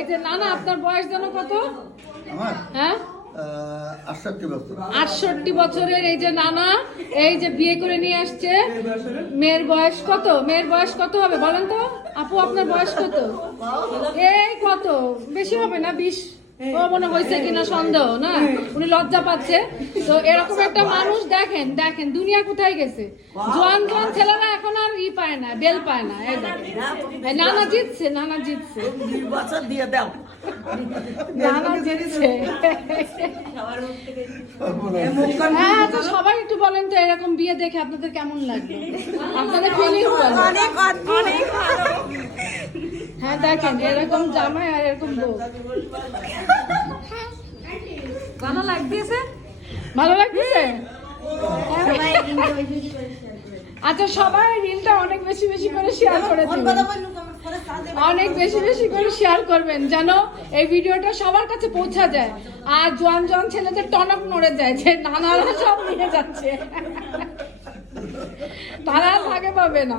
এই যে নানা আপনার বয়স জানো কত? আমার হ্যাঁ 68 বছর। 68 বছরের এই যে নানা, এই যে বিয়ে করে নিয়ে আসছে। মেয়ের বয়স কত? মেয়ের বয়স কত হবে বলেন তো? আপু আপনার বয়স কত? এই কত, বেশি হবে না 20? ও মনে হয়েছে কিনা সন্দেহ না, উনি লজ্জা পাচ্ছে। তো এরকম একটা মানুষ দেখেন, দেখেন দুনিয়া কোথায় গেছে। জোয়ান জোয়ান ছেলেরা এখন আর ই পায় না, বেল পায় না। এই দেখেন নানা জিতছে, নানা জিতছে, 20 বছর দিয়ে দাও। নানা জিতছে। হ্যাঁ আচ্ছা সবাই একটু বলেন তো এরকম বিয়ে দেখে আপনাদের কেমন লাগলো? আপনাদের ফিলিংস বলেন। অনেক অনেক ভালো। হ্যাঁ দেখেন এরকম জামাই আর এরকম বউ। ভালো লাগতেছে? ভালো লাগতেছে? আচ্ছা সবাই রিলটা অনেক বেশি বেশি করে শেয়ার করে দিবেন, অনেক বেশি বেশি করে শেয়ার করবেন যেন এই ভিডিওটা সবার কাছে পৌঁছা যায়। আর জোয়ান জোয়ান ছেলেদের টনক নড়ে যায় যে নানারা সব নিয়ে যাচ্ছে, তারা আগে পাবে না।